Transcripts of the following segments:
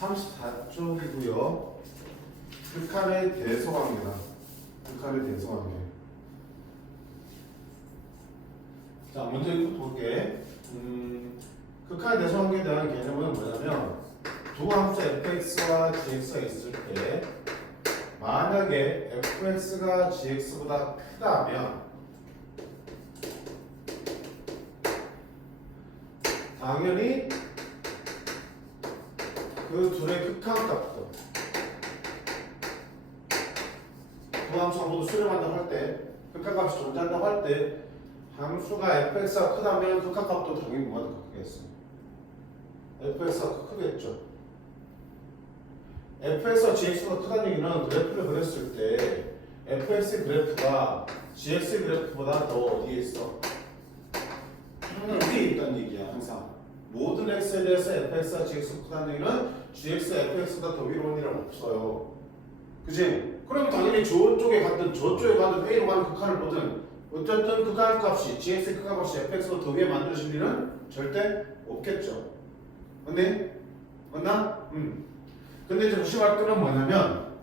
34쪽이고요. 극한의 대소관계다. 극한의 대소관계. 자, 먼저 이거 볼게. 극한의 대소관계에 대한 개념은 뭐냐면 두 함수 fx와 gx가 있을 때 만약에 fx가 gx보다 크다면 당연히 그 둘의 극한값도 두 함수가 모두 수렴한다고 할 때 극한값이 존재한다고 할 때 함수가 fx가 크다면 극한값도 당연히 뭐가 더 크겠어? fx가 크겠죠. fx와 gx가 크다는 얘기는 그래프를 그렸을 때 fx의 그래프가 gx의 그래프보다 더 어디에 있어? 위에 있다는 얘기야. 항상 모든 x에 대해서 fx와 gx가 크다는 얘기는 gx가 fx보다 더 위로 온 일은 없어요. 그지? 그럼 당연히 저쪽에 갔든 저쪽에 가든 A로 가는 극한을 보든 어쨌든 극한값이 gx의 극한값이 fx보다 더 위에 만들어질 일은 절대 없겠죠. 맞네? 맞나? 근데 이제 조심할 거는 뭐냐면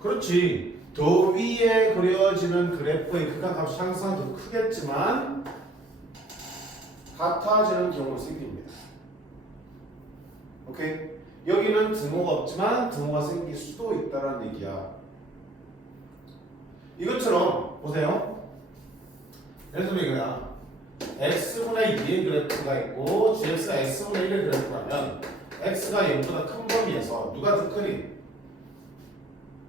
그렇지 더 위에 그려지는 그래프의 극한값이 항상 더 크겠지만 같아지는 경우가 생깁니다. 오케이? 여기는 등호가 없지만 등호가 생길 수도 있다는 얘기야. 이것처럼 보세요. 예를 들면 이거야. x분의 2의 그래프가 있고 gx가 x분의 1의 그래프라면 x가 0보다 큰 범위에서 누가 더 크니?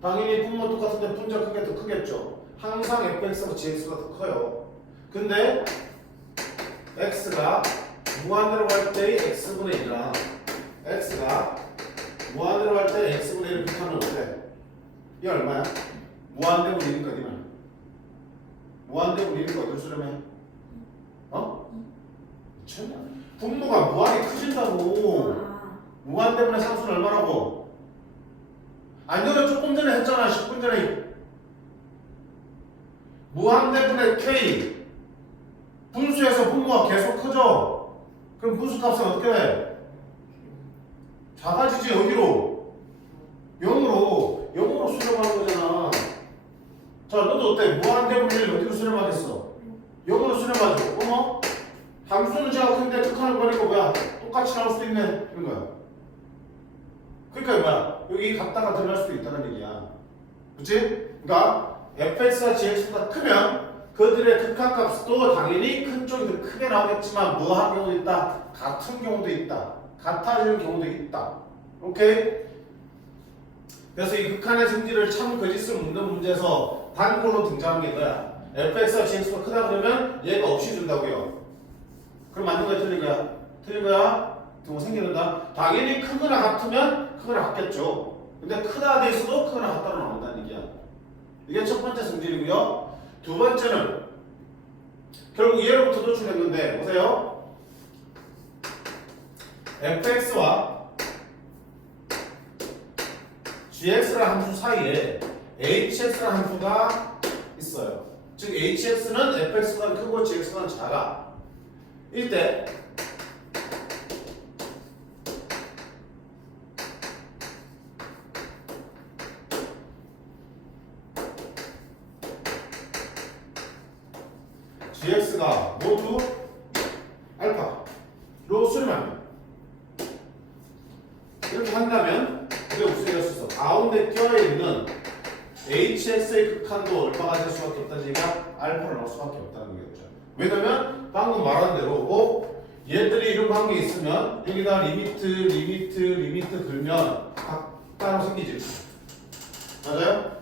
당연히 분모 똑같은데 분자 크게 더 크겠죠. 항상 fx하고 gx가 더 커요. 근데 x가 무한대로 갈 때의 x분의 1이랑 x가 무한대로 갈 때의 x분의 1을 비교하면 어때? 이게 얼마야? 무한대분 1이니까 니는 무한대분 1이니까 어디로 수렴해? 어? 미쳤냐? 분모가 무한히 커진다고. 무한대분의 상수는 얼마라고? 아니 너는 조금 전에 했잖아. 10분 전에 무한대분의 k 분수에서 분모가 계속 커져. 그럼 분수값은 어떻게 해? 작아지지. 어디로? 0으로 수렴하는 거잖아. 자 너도 어때? 무한대분의 어디로 수렴하겠어? 0으로 수렴하죠. 어머? 함수는 제가 큰데 극한을 버리고 뭐야? 똑같이 나올 수도 있네. 이런 거야. 그러니까 뭐야? 여기 갔다가 들어갈 수도 있다는 얘기야. 그치? 그러니까 fx가 gx보다 크면 그들의 극한값도 당연히 큰 쪽이 더 크게 나오겠지만 뭐한 경우도 있다? 같은 경우도 있다. 같아지는 경우도 있다. 오케이? 그래서 이 극한의 성질을 참 거짓을 묻는 문제에서 단골로 등장한 게 이거야. fx가 gx보다 크다 그러면 얘가 없이 준다고요. 그럼 맞는 거야? 틀린 거야? 틀린 거야? 뭐 생기는다? 당연히 크거나 같으면 크거나 같겠죠. 근데 크다 돼 있어도 크거나 같다로 나온다는 얘기야. 이게 첫 번째 성질이고요. 두 번째는 결국 예로부터 도출했는데 보세요. fx와 gx라는 함수 사이에 hx라는 함수가 있어요. 즉 hx는 fx보다 크고 gx보다 작아. 이때 gx가 모두 알파로 수렴합니다. 이렇게 한다면 이게 무슨 얘기가 있어? 가운데 껴있는 hx의 극한도 얼마가 될 수밖에 없다는 얘기가 알파로 나올 수밖에 없다는 거겠죠. 왜냐면 방금 말한 대로 얘들이 이런 관계 있으면 여기다 리미트 걸면 각따로 생기지. 맞아요?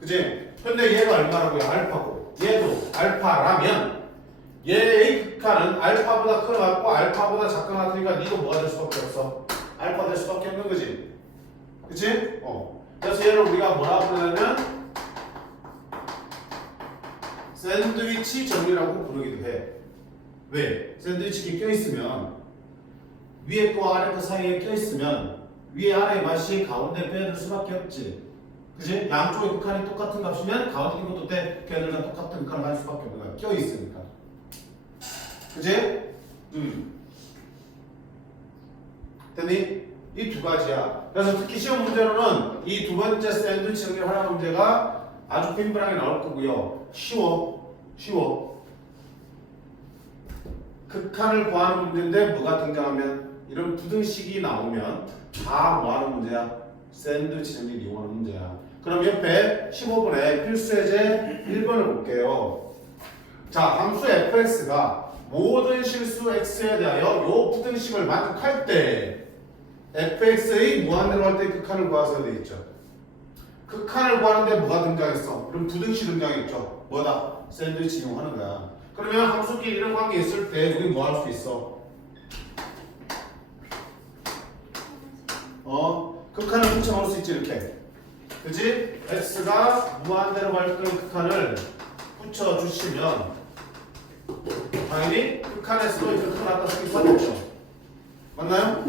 그치? 근데 얘가 얼마라고요? 알파고 얘도 알파라면 얘의 극한은 알파보다 커갖고 알파보다 작거나 같으니까 니도 뭐가 될 수밖에 없어? 알파 될 수밖에 없는 거지. 그치? 그래서 얘를 우리가 뭐라 부르냐면 샌드위치 정리라고 부르기도 해. 왜? 샌드위치 껴있으면 위에 거 아래 거 사이에 껴있으면 위에 아래 맛이 가운데 빼줄 수밖에 없지. 그치? 양쪽의 극한이 똑같은 값이면 가운데 것도 걔들 다 똑같은 극한을 가질 수밖에 없는 거야. 껴있으니까. 그치? 됐니? 이 두 가지야. 그래서 특히 시험 문제로는 이 두 번째 샌드위치 정리 활용 문제가 아주 빈번하게 나올 거고요. 쉬워. 극한을 구하는 문제인데 뭐가 등장하면 이런 부등식이 나오면 다 뭐하는 문제야? 샌드위치 정리를 이용하는 문제야. 그럼 옆에 15번에 필수 예제 1번을 볼게요. 자, 함수 fx가 모든 실수 x에 대하여 요 부등식을 만족할 때 fx의 무한대로 할 때 극한을 구하셔야 되겠죠. 극한을 구하는데 뭐가 등장했어? 그럼 부등식 등장했죠. 뭐다? 샌드위치 이용하는 거야. 그러면 함수끼리 이런 관계 있을 때 우리 뭐 할 수 있어? 극한을 붙여놓을 수 있지 이렇게. 그지? x가 무한대로 갈 때 극한을 붙여주시면 당연히 극한에서도 이렇게 극한 갖다 쓰기 빠졌죠. 맞나요?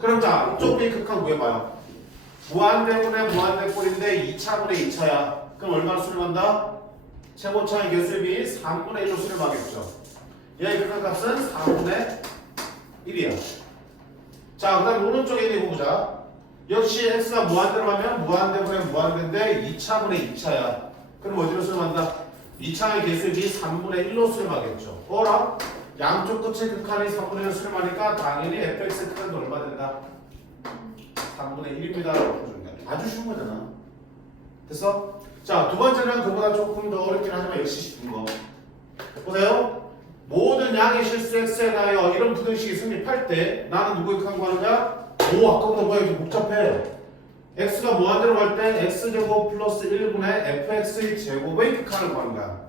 그럼 자, 이쪽 B 극한 구해봐요. 무한대분의 무한대꼴인데 2차분의 2차야. 그럼 얼마나 수렴한다? 최고차의 개수비 3분의 1로 수렴하겠죠. 얘의 극한 값은 4분의 1이야. 자, 그 다음 오른쪽에 있는 거 보자. 역시 x가 무한대로 가면 무한대분의 무한대인데 2차분의 2차야. 그럼 어디로 수렴한다? 2차의 개수비 3분의 1로 수렴하겠죠. 뭐라? 양쪽 끝의 극한이 3분의 1로 수렴하니까 당연히 fx의 극한도 얼마 된다? 3분의 1입니다. 아주 쉬운 거잖아. 됐어? 자, 두 번째는 그보다 조금 더 어렵긴 하지만 역시 쉽은 거. 보세요. 모든 양의 실수 x에 대하여 이런 부등식이 성립할 때 나는 누구의 극한 구하는 거야? 오, 아까보다 뭐야 이렇게 복잡해. x가 무한대로 갈 때 x제곱 플러스 1분의 fx의 제곱의 극한을 구하는 거야.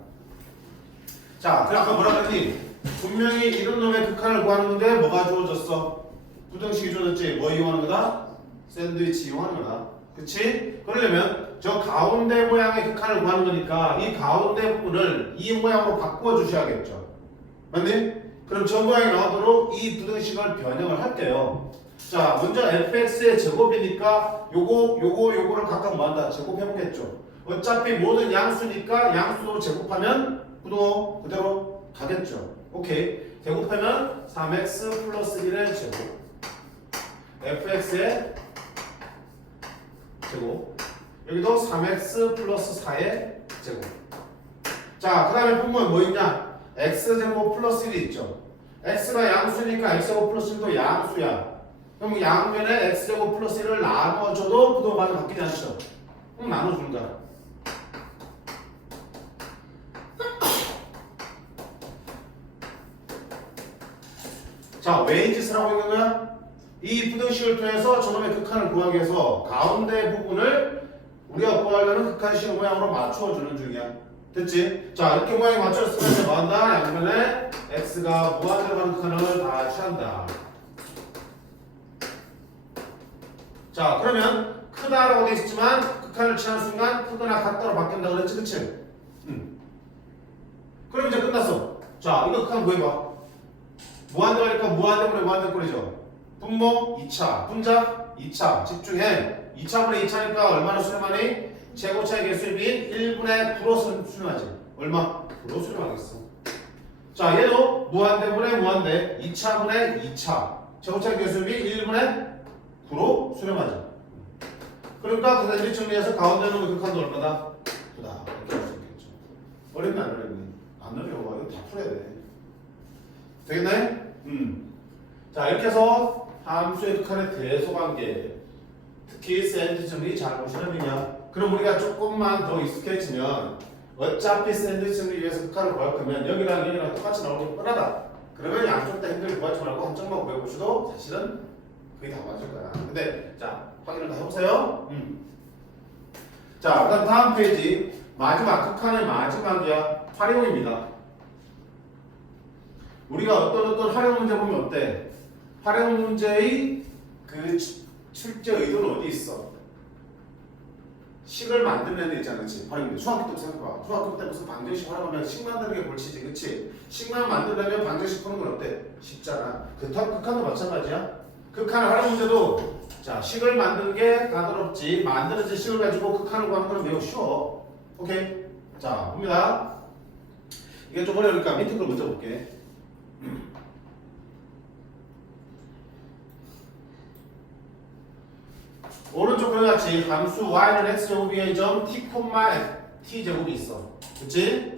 자, 그래 아까 뭐라 그랬니? 분명히 이런 놈의 극한을 구하는 건데 뭐가 주어졌어? 부등식이 주어졌지? 뭐 이용하는 거다? 샌드위치 이용하는 거다. 그치? 그러려면 저 가운데 모양의 극한을 구하는 거니까 이 가운데 부분을 이 모양으로 바꾸어 주셔야겠죠. 맞니? 그럼 저 모양이 나오도록 이 부등식을 변형을 할게요. 자, 먼저 fx의 제곱이니까 요거를 각각 뭐한다? 제곱해보겠죠. 어차피 모든 양수니까 양수로 제곱하면 부등호 그대로 가겠죠. 오케이. 제곱하면 3x 플러스 1의 제곱 fx의 제곱 여기도 3x 플러스 4의 제곱. 자, 그 다음에 분모에 뭐 있냐? x제곱 플러스 1이 있죠. x가 양수니까 x제곱 플러스 1도 양수야. 그럼 양면에 x제곱 플러스 1을 나눠줘도 부등호가 바뀌지 않죠. 그럼 나눠주는 거야. 자, 왜 이 짓을 하고 있는 거야? 이 부등식을 통해서 저놈의 극한을 구하기 위해서 가운데 부분을 우리가 구하려는 극한식 모양으로 맞추어주는 중이야. 됐지? 자, 이렇게 모양이 맞춰졌으면 이제 뭐한다? 양면에 x가 무한대로 가는 극한을 다 취한다. 자, 그러면 크다라고 되어 있지만 극한을 취한 순간 크거나 같다로 바뀐다 그랬지? 그치? 그럼 이제 끝났어. 자, 이거 극한 구해봐. 무한대로 하니까 무한대분의 무한대꼴이죠. 분모 2차, 분자 2차, 집중해. 2차분의 2차니까 얼마나 수렴하니? 최고차의 개수비인 1분의 9로 수렴하지. 얼마? 9로 수렴하겠어. 자, 얘도 무한대분의 무한대 2차분의 2차 최고차의 개수비 1분의 9로 수렴하지. 그러니까 그 대리 정리해서 가운데 놓은 극한도 얼마다? 9다. 이렇게 할 수 있겠죠. 어렵니 안 어렵니? 안 어려워. 이거 다 풀어야 돼. 되겠나요? 자, 이렇게 해서 함수의 극한의 대소관계, 특히 샌드위치 정리 잘 보시려면요. 그럼 우리가 조금만 더 익숙해지면 어차피 샌드위치 정리 위해서 극한을 구할 거면 여기랑 똑같이 나오기 뻔하다. 그러면 양쪽 다 힘들게 구하지 말고 한쪽만 구해보셔도 사실은 거의 다 맞을 거야. 근데 자, 확인을 다 해보세요. 자, 그다음 다음 페이지 마지막 극한의 마지막이야. 활용입니다. 우리가 어떤 활용 문제 보면 어때? 활용 문제의 그 출제 의도는 어디 있어? 식을 만드는 데 있잖아, 그치? 활용 문제. 중학교 때 생각해봐. 중학교 때 무슨 방정식 활용하면 식 만드는 게 골치지, 그치? 식만 만들려면 방정식 푸는 건 어때? 쉽잖아. 극한도 마찬가지야. 극한 활용 문제도 자, 식을 만드는 게 까다롭지. 만들어진 식을 가지고 극한을 구하는 건 매우 쉬워. 오케이? 자, 봅니다. 이게 좀 어려우니까 밑에 걸 먼저 볼게. 오른쪽 그림 같이 함수 y는 x제곱의 점 t, t제곱이 있어. 그치?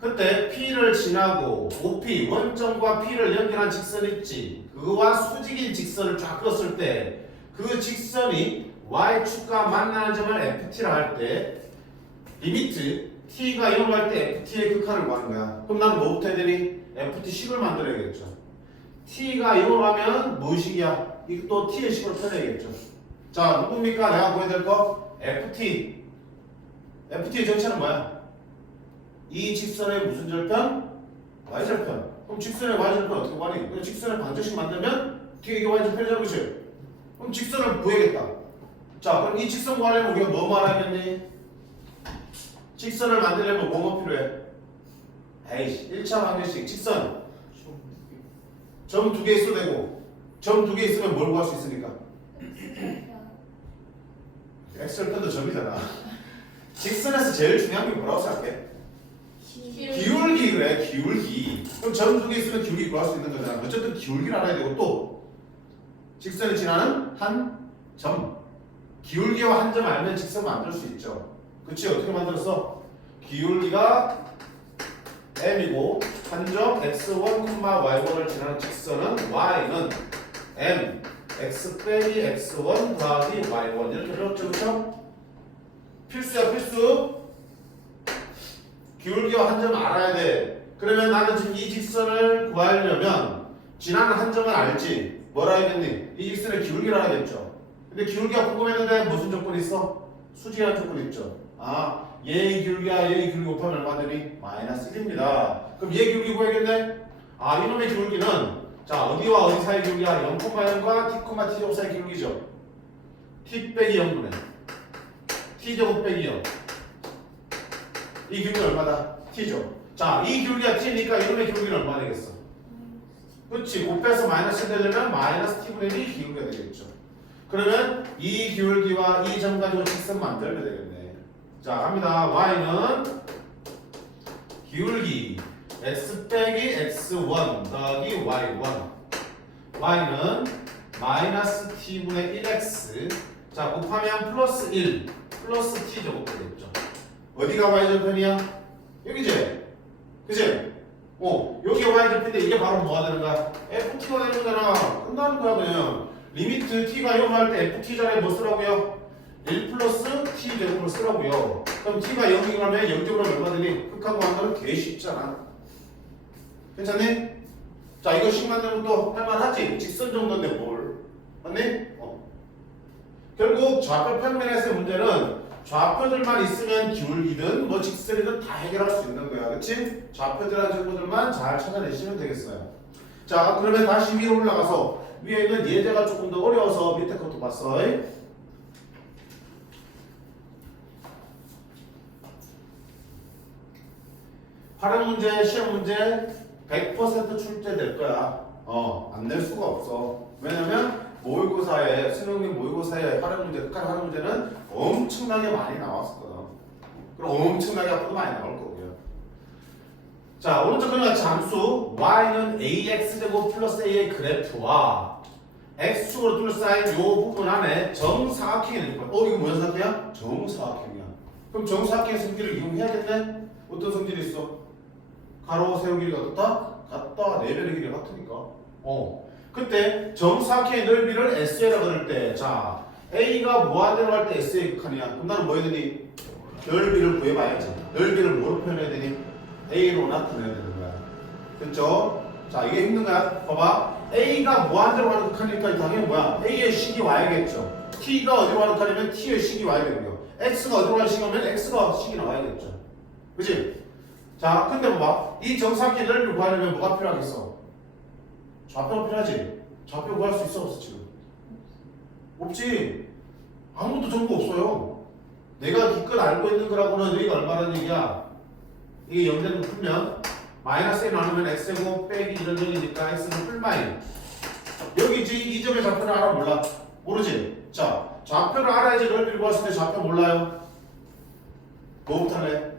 그때 P를 지나고 OP, 원점과 P를 연결한 직선 있지. 그거와 수직인 직선을 쫙 그었을 때 그 직선이 Y축과 만나는 점을 FT라 할 때 리미트 T가 0을 할 때 FT의 극한을 구하는 거야. 그럼 나는 뭐부터 해야 되니? FT식을 만들어야겠죠. T가 0으로 하면 무의식이야. 이것도 T의 식으로 펴내야겠죠. 자, 누굽니까? 내가 구해야 될 거? FT. FT의 정체는 뭐야? 이 직선의 무슨 절편? Y절편. 그럼 직선의 Y절편 어떻게 구하니? 직선의 반절씩 만들면 뒤에 이게 Y절편이잖아, 그치? 그럼 직선을 구해야겠다. 자, 그럼 이 직선 구하려면 우리가 뭐 알아야겠니? 직선을 만들려면 뭐뭐 필요해? 에이씨, 1차 방정식 직선 점 2개 있어도 되고 점 2개 있으면 뭘 구할 수 있으니까? X절편도 점이잖아. 직선에서 제일 중요한 게 뭐라고 생각해? 기울기. 그래, 기울기. 그럼 점 2개 있으면 기울기 구할 수 있는 거잖아. 어쨌든 기울기를 알아야 되고 또 직선이 지나는 한 점. 기울기와 한 점 알면 직선 만들 수 있죠. 그치? 어떻게 만들었어? 기울기가 m이고 한 점 x1, y1을 지나는 직선은 y는 m x 빼기 x1 더하기 y1 이렇게 배웠죠, 그쵸? 필수야, 필수. 기울기와 한 점 알아야 돼. 그러면 나는 지금 이 직선을 구하려면 지나는 한 점은 알지. 뭐라 해야겠니? 이 직선의 기울기를 알아야겠죠. 근데 기울기가 궁금했는데 무슨 조건이 있어? 수직이라는 조건이 있죠. 아, 얘의 기울기와 얘의 기울기 곱하면 얼마 되니? 마이너스 1입니다. 그럼 얘 기울기 구해야겠네? 아, 이놈의 기울기는 자, 어디와 어디 사이의 기울기야? 0,0과 t, t제곱 사이의 기울기죠. t 빼기 0분의 t제곱 빼기 0. 이 기울기 얼마다? t죠. 자, 이 기울기가 t니까 이놈의 기울기는 얼마 되겠어? 그렇지. 곱해서 마이너스 되려면 마이너스 t분의 1이 기울기가 되겠죠. 그러면 이 기울기와 이 점 가지고 직선 만들면 되겠네. 자, 갑니다. y는 기울기 x 빼기 x1 더하기 y1. y는 마이너스 t분의 1x. 자, 곱하면 플러스 1 플러스 t제곱 되겠죠. 어디가 y절편이야? 여기지? 그치? 여기 y절편인데 이게 바로 뭐가 되는 거야? ft가 되는 거잖아. 끝나는 거야 그냥. 리미트 t가 0을 할 때 ft 자리에 뭐 쓰라고요? 1 플러스 t 제곱을 쓰라고요. 그럼 t가 0이라면 0제곱은 얼마 되니? 극한 구하는 게 쉽잖아. 괜찮니? 자, 이거 식 만들면 또 할만하지? 직선 정도인데 뭘? 맞니? 결국 좌표 평면에서의 문제는 좌표들만 있으면 기울기든 뭐 직선이든 다 해결할 수 있는 거야. 그치? 좌표들한 정보들만 잘 찾아내시면 되겠어요. 자, 그러면 다시 위로 올라가서 위에 있는 예제가 조금 더 어려워서 밑에 것도 봤어. 활용 문제, 시험 문제 100% 출제될 거야. 안 낼 수가 없어. 왜냐면 모의고사에, 수능님 모의고사에 활용 문제, 극한 활용 문제는 엄청나게 많이 나왔었거든. 그럼 엄청나게 앞으로 많이 나올 거고요. 자, 오른쪽 그림과 잠수 y는 ax제곱 플러스 a의 그래프와 x축으로 둘러싸인 이 부분 안에 정사각형이 있는 거야. 이거 뭐야 사각형이야? 정사각형이야. 그럼 정사각형의 성질을 이용해야겠네? 어떤 성질이 있어? 가로 세로 길이가 어떻다? 같다. 네 배의 길이가 같으니까. 그때 정사각형의 넓이를 SA라고 그럴 때, 자, A가 무한대로 할 때 SA의 극한이야. 그럼 나는 뭐 해야 되니? 넓이를 구해봐야지. 넓이를 뭐로 표현해야 되니? A로 나타내야 되는 거야. 됐죠? 자, 이게 힘든 거야. 봐봐. A가 무한대로 하는 극한이니까 당연히 뭐야? A의 식이 와야겠죠. T가 어디로 하는 극한이면 T의 식이 와야 되고요. X가 어디로 하는 식이면 X가 식이 나와야겠죠. 그치? 자, 근데 봐봐. 이 정사각형의 넓이를 구하려면 뭐가 필요하겠어? 좌표가 필요하지? 좌표 구할 수 있어 없어 지금? 없지. 아무것도 정보 없어요. 내가 기껏 알고 있는 거라고는 여기가 얼마라는 얘기야? 이게 0되는 거 풀면 마이너스 1 나누면 x제곱 빼기 이런 정이니까 x는 풀마인. 여기지 이 점의 좌표를 알아 몰라? 모르지? 자, 좌표를 알아야지 넓이를 구했을 때 좌표 몰라요? 뭐부터 할래?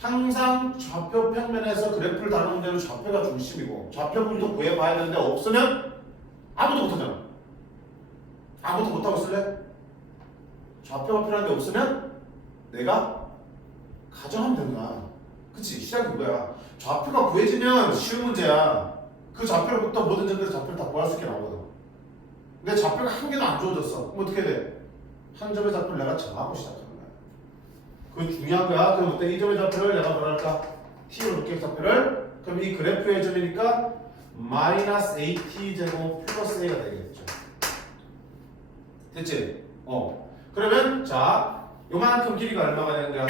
항상 좌표 평면에서 그래프를 다루는 데는 좌표가 중심이고 좌표분도 구해봐야 되는데 없으면 아무도 못하잖아. 아무것도 못하고 쓸래? 좌표가 필요한데 없으면 내가 가정하면 되는 거야. 그치? 시작이 그거야. 좌표가 구해지면 쉬운 문제야. 그 좌표로부터 모든 점들의 좌표를 다 구할 수 있게 나오거든. 근데 좌표가 한 개도 안 주어졌어. 그럼 어떻게 돼? 한 점의 좌표를 내가 정하고 시작하는 거야. 그건 중요한 거야. 그럼 그때 이 점의 좌표를 내가 뭐라 할까? t로 놓게 좌표를. 그럼 이 그래프의 점이니까 마이너스 at 제곱 플러스 a가 되겠죠. 됐지? 그러면 자 요만큼 길이가 얼마가 되는 거야?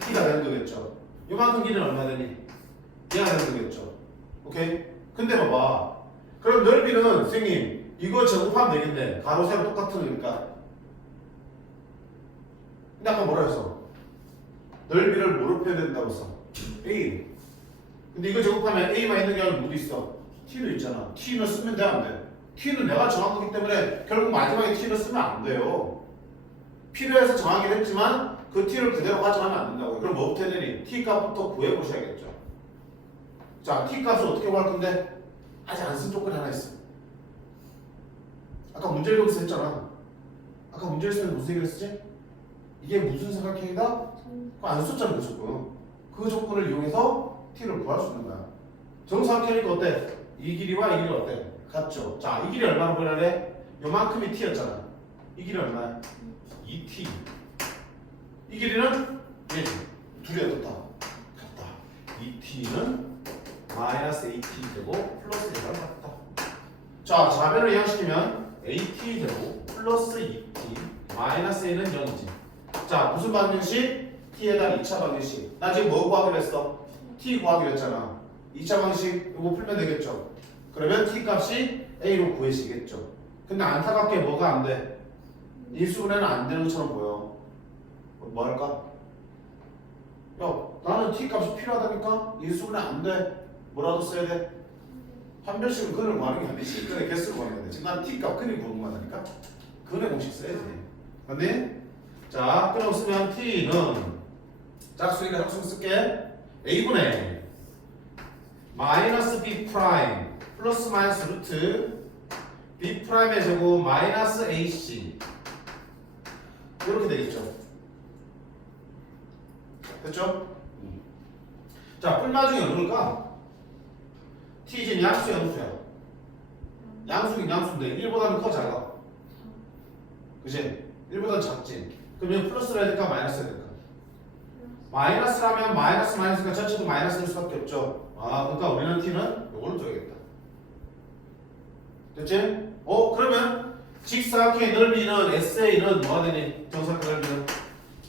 t가 되는 거겠죠. 요만큼 길이는 얼마 되니? 얘가 되는 거겠죠. 오케이? 근데 봐봐. 그럼 넓이는 선생님 이거 제곱하면 되겠네. 가로 세로 똑같은 거니까. 근데 아까 뭐라 했어? 넓이를 뭐로 표현된다고 했어? a. 근데 이거 제곱하면 a만 있는 게 아니라 뭐도 있어? t도 있잖아. t는 쓰면 돼, 안 돼? t는 내가 정한 거기 때문에 결국 마지막에 t를 쓰면 안 돼요. 필요해서 정하긴 했지만 그 t를 그대로 가져가면 안 된다고요. 그럼 뭐부터 해야 되니? t 값부터 구해보셔야겠죠. 자, t 값을 어떻게 구할 건데? 아직 안 쓴 조건이 하나 있어. 아까 문제를 여기서 했잖아. 아까 문제를 쓰면 무슨 얘기를 쓰지? 이게 무슨 삼각형이다? 그거 안 썼잖아, 그 조건. 그 조건을 이용해서 t를 구할 수 있는 거야. 정삼각형이니까 어때? 이 길이와 이 길이 어때? 같죠? 자, 이 길이 얼마나 보이나래? 요만큼이 t였잖아. 이 길이 얼마야? 2t. 이 길이는 얘지. 둘이 어떻다? 같다. 2t는 마이너스 at 되고 플러스 a랑 같다. 자, 좌변을 이항시키면 at 되고 플러스 2t 마이너스 a는 0이지. 자, 무슨 방정식? t에 대한 2차 방정식. 나 지금 뭐 구하기로 했어? t 구하기로 했잖아. 2차 방식 이거 풀면 되겠죠. 그러면 t 값이 a로 구해지겠죠. 근데 안타깝게 뭐가 안 돼? 인수분해는 안 되는 것처럼 보여. 뭐 할까? 야, 나는 t 값이 필요하다니까? 인수분해 안 돼. 뭐라도 써야 돼? 판별식은 근을 구하는 게 아니지. 근의 개수를 구하는 게 아니지. 나는 t 값 근이 궁금하다니까? 근의 공식 써야지. 맞니? 자, 그럼 쓰면 t는 짝수니까 짝수 쓸게. a분의 마이너스 b 프라임 플러스 마이너스 루트 b 프라임의 제곱 마이너스 ac 이렇게 되겠죠. 됐죠? 자, 뿔마 중에 어떨까? t는 양수 양수야. 양수긴 양수인데 1보다는 커 작아. 그치? 1보다는 작지. 그럼 이거 플러스를 해야 될까 마이너스 해야 될까? 마이너스라면 마이너스 마이너스니까 전체도 마이너스일 수밖에 없죠. 아, 그러니까 우리는 t는 이걸로 줘야겠다. 됐지? 그러면 직사각형의 넓이는 SA는 뭐가 되니? 정사각형 넓이는?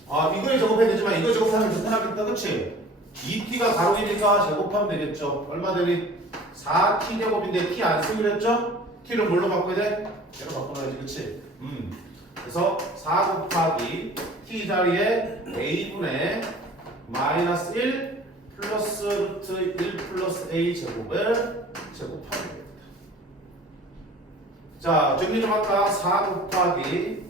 아, 이거에 제곱해야 되지만 이거 제곱하면 더 편하겠다. 그치? 2t가 가로이니까 제곱하면 되겠죠. 얼마 되니? 4t 제곱인데 t 안 쓰기로 했죠? t를 뭘로 바꿔야 돼? 얘로 바꿔놔야지. 그치? 그래서 4 곱하기 t 자리에 a분의 마이너스 1 플러스 루트 1 플러스 a 제곱을 제곱하면 됩니다. 자, 정리 좀 할까? 4 곱하기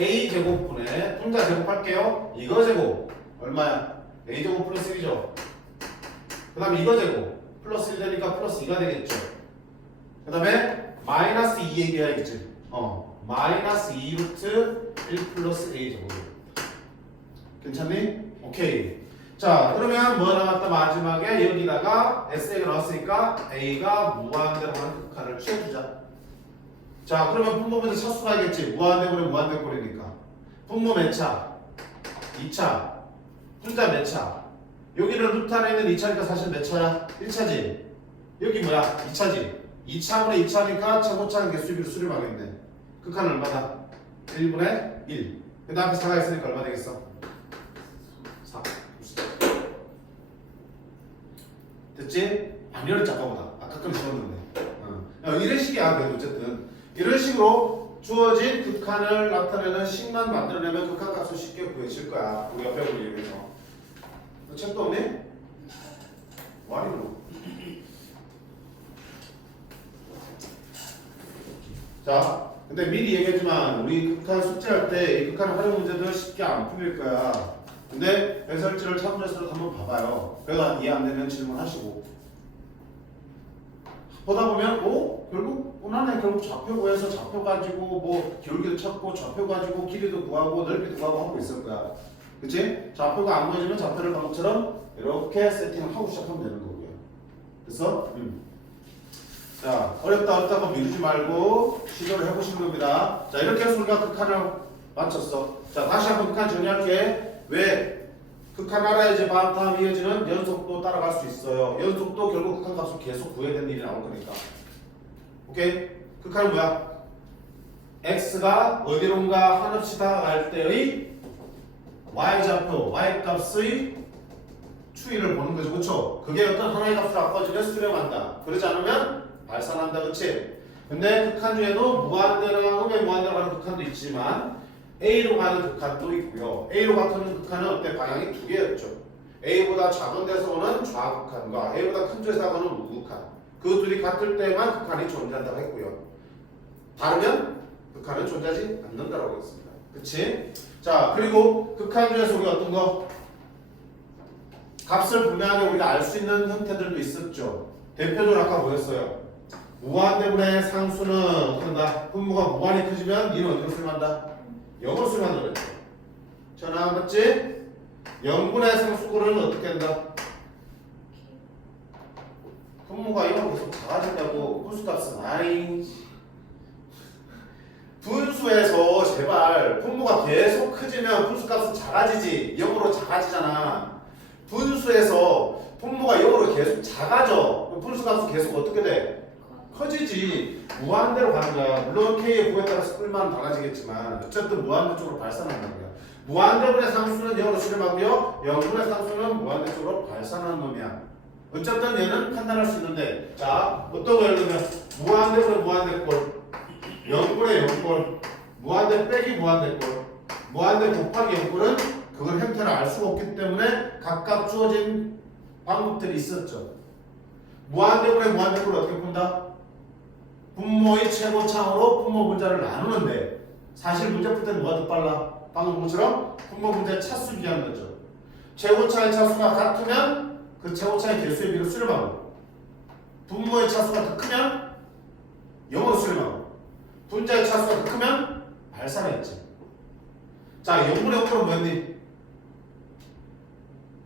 a 제곱분의 분자 제곱할게요. 이거 제곱 얼마야? a 제곱 플러스 1이죠. 그 다음에 이거 제곱 플러스 1 되니까 플러스 2가 되겠죠. 그 다음에 마이너스 2 얘기해야겠지. 마이너스 2 루트 1 플러스 a 제곱. 괜찮니? 오케이. 자, 그러면 뭐 남았다? 마지막에 여기다가 SA가 나왔으니까 A가 무한대로 하는 극한을 취해주자. 자, 그러면 분모 문제 첫 수가 있겠지. 무한대꼴이 무한대꼴이니까. 분모 몇 차? 2차. 분자 몇 차? 여기는 루트 안에 있는 2차니까 사실 몇 차야? 1차지. 여기 뭐야? 2차지. 2차분의 2차니까 최고차는 개수비로 수렴하겠네. 극한은 얼마다? 1분의 1. 근데 앞에 4가 있으니까 얼마 되겠어? 4. 됐지? 안 어렵지 아까보다. 아까 건 쉬웠는데. 이런 식이야. 그래도 어쨌든 이런 식으로 주어진 극한을 나타내는 식만 만들어내면 극한값을 쉽게 구해질 거야. 우리 옆에 보기 위해서. 너 책도 없니? 뭐하니? 자, 근데 미리 얘기했지만 우리 극한 숙제할 때 이 극한 활용 문제들 쉽게 안 풀릴 거야. 근데 배설지를 참고해서 한번 봐봐요. 그래서 이해 안 되면 질문하시고 보다 보면 결국 나는 결국 좌표 구해서 좌표 가지고 뭐 기울기도 찾고 좌표 가지고 길이도 구하고 넓이도 구하고 하고 있을 거야. 그치? 좌표가 안 구해지면 좌표를 방금처럼 이렇게 세팅을 하고 시작하면 되는 거고요. 그래서 자, 어렵다고 미루지 말고 시도를 해보시는 겁니다. 자, 이렇게 해서 우리가 극한을 맞췄어. 자, 다시 한번 극한 정리할게. 왜? 극한 알아야지 다음 이어지는 연속도 따라갈 수 있어요. 연속도 결국 극한 값을 계속 구해야 되는 일이 나올 거니까. 오케이? 극한은 뭐야? x가 어디론가 한없이 다가갈 때의 y좌표, y값의 추이를 보는 거죠. 그쵸? 그게 어떤 하나의 값을 바꿔주면 수렴한다. 그러지 않으면 발산한다. 그치? 근데 극한 중에도 무한대랑 음의 무한대로 가는 극한도 있지만 A로 가는 극한도 있고요. A로 가는 극한은 어때? 방향이 두 개였죠. A보다 작은 데서 오는 좌극한과 A보다 큰 데서 오는 우극한. 그 둘이 같을 때만 극한이 존재한다고 했고요. 다르면 극한은 존재하지 않는다라고 했습니다. 그치? 자, 그리고 극한 중에서 우리가 어떤 거? 값을 분명하게 우리가 알 수 있는 형태들도 있었죠. 대표적으로 아까 뭐였어요? 무한대분의 상수는 어떻게 한다? 분모가 무한히 커지면 니는 어디로 수렴한다? 0으로 수렴한다 그랬죠. 전화 맞지? 0분의 상수꼴은 어떻게 한다? 분모가 0으로 계속 작아진다고. 분수값은 분수에서 제발 분모가 계속 커지면 분수값은 작아지지. 0으로 작아지잖아. 분수에서 분모가 0으로 계속 작아져. 분수값은 계속 어떻게 돼? 커지지. 무한대로 가는 거야. 물론 K의 부에 따라서 뿔만 달라지겠지만 어쨌든 무한대 쪽으로 발산하는 거야. 무한대분의 상수는 0으로 수렴하고요. 0분의 상수는 무한대 쪽으로 발산하는 놈이야. 어쨌든 얘는 판단할 수 있는데, 자, 어떤 거 예를 들면 무한대분의 무한대꼴, 0분의 0꼴, 무한대 빼기 무한대꼴, 무한대 곱하기 0꼴은 그걸 형태를 알 수가 없기 때문에 각각 주어진 방법들이 있었죠. 무한대분의 무한대꼴을 어떻게 푼다? 분모의 최고차으로 분모 분자를 나누는데 사실 문제 풀 때는 뭐가 더 빨라? 방금 것처럼 분모 분자의 차수 비하는 거죠. 최고차의 차수가 같으면 그 최고차의 개수의 비를 수렴하고 분모의 차수가 더 크면 0으로 수렴하고 분자의 차수가 더 크면 발산했지. 자, 0분의 0은 뭐였니?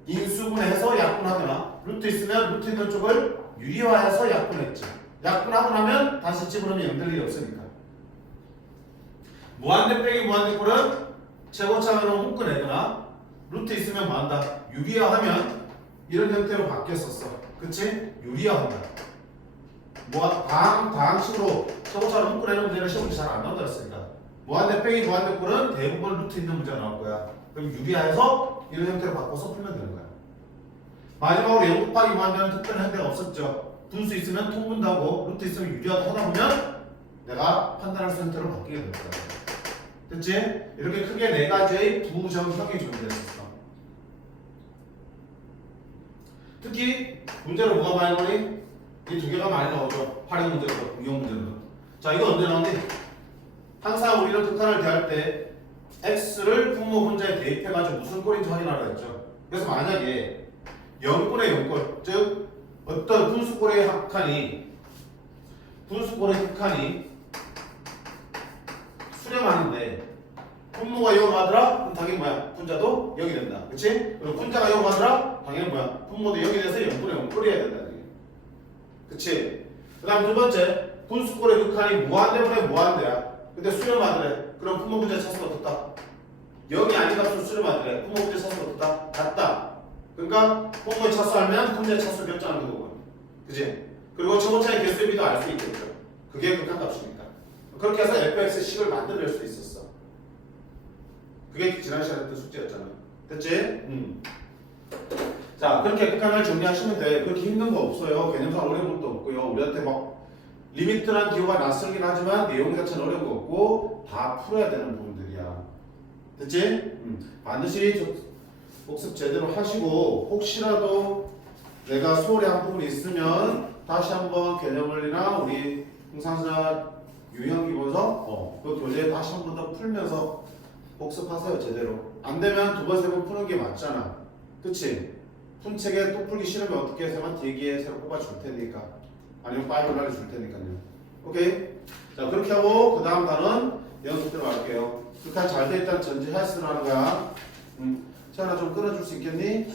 인수분해해서 약분하거나 루트 있으면 루트 있는 쪽을 유리화해서 약분했지. 약분하고 나면 다시 집어넣으면 0될 일이 없으니까. 무한대 빼기 무한대 꼴은 최고차로 묶어내거나 루트 있으면 뭐한다? 유리화하면 이런 형태로 바뀌었었어. 그치? 유리화한다. 다항식으로 최고차로 묶어내는 문제는 시험이 잘 안 나온다 했으니까. 무한대 빼기 무한대 꼴은 대부분 루트 있는 문제가 나올 거야. 그럼 유리화해서 이런 형태로 바꿔서 풀면 되는 거야. 마지막으로 0 곱하기 무한대는 특별한 형태가 없었죠. 분수 있으면 통분다고 루트 있으면 유리화도 하다 보면 내가 판단할 수 있는 형태로 바뀌게 될 거야. 됐지? 이렇게 크게 네 가지의 부정형이 존재했었어. 특히 문제로 뭐가 많이 나오니? 이 두 개가 많이 나오죠. 활용 문제로, 응용 문제로. 자, 이거 언제 나오니? 항상 우리는 극한을 대할 때 x를 분모 분자에 대입해가지고 무슨 꼴인지 확인하라 했죠. 그래서 만약에 0분의 0꼴, 즉 어떤 분수꼴의 극한이 수렴하는데 분모가 0으로 하더라? 그럼 당연히 뭐야? 분자도 0이 된다. 그치? 그리고 분자가 0으로 하더라? 당연히 뭐야? 분모도 0이 돼서 0분의 0꼴이어야 된다. 그치? 그 다음 두 번째, 분수꼴의 극한이 무한대분의 무한대야. 근데 수렴하더래. 그럼 분모 분자의 차수가 어떻다? 0이 아닌 값으로 수렴하더래. 분모 분자의 차수가 어떻다? 같다. 그러니까 분모의 차수 알면 분자의 차수 결정하는 거고. 그치? 그리고 최고차의 개수의 비도 알 수 있겠죠. 그게 극한 값이니까. 그렇게 해서 fx의 식을 만들어낼 수 있었어. 그게 지난 시간에 했던 숙제였잖아. 됐지? 자, 그렇게 극한을 정리하시면 돼. 그렇게 힘든 거 없어요. 개념상 어려운 것도 없고요. 우리한테 막 리미트란 기호가 낯설긴 하지만 내용 자체는 어려운 거 없고 다 풀어야 되는 부분들이야. 됐지? 반드시 복습 제대로 하시고 혹시라도 내가 소홀히 한 부분이 있으면 다시 한번 개념원리나 우리 홍상사 유형 기본서 그 교재 다시 한 번 더 풀면서 복습하세요. 제대로. 안 되면 두 번, 세 번 푸는 게 맞잖아. 그치? 푼 책에 또 풀기 싫으면 어떻게 해서만 대기에 새로 뽑아줄 테니까. 아니면 5를 알려줄 테니까요. 오케이? 자, 그렇게 하고 그 다음 단은 연습 들어갈게요. 그렇게 잘 돼 있다는 전제 헬스를 하는 거야. 채연아 좀 끊어줄 수 있겠니?